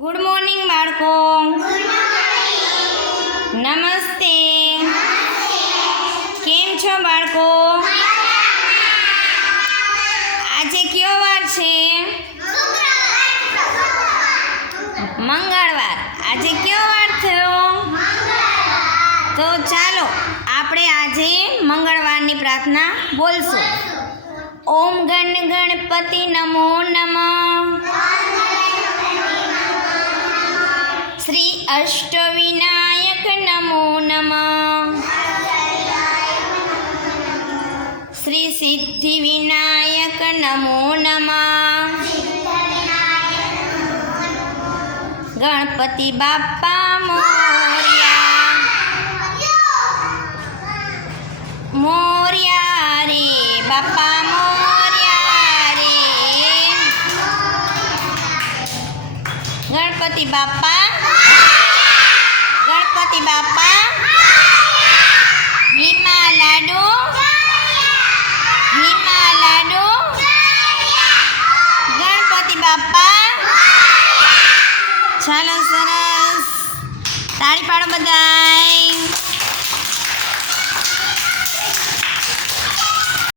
Good morning બાળકો. નમસ્તે. કેમ છો બાળકો? આજે કયો વાર છે? મંગળવાર. આજે કયો વાર થયો? તો ચાલો આપણે આજે મંગળવારની પ્રાર્થના બોલશું. ઓમ ગણ ગણપતિ નમો નમઃ. શ્રી અષ્ટવિનાયક નમો નમઃ. શ્રી સિદ્ધિ વિનાયક નમો નમઃ. ગણપતિ બાપ્પા મોર્યા. મોર્યા રે બાપ્પા મોર્યા રે. ગણપતિ બાપ્પા. ગણપતિ બાપ્પા. હિમા લાડુ. હિમા લાડુ. ગણપતિ બાપ્પા. ચાલો સરસ. તાળી પાડો બધા.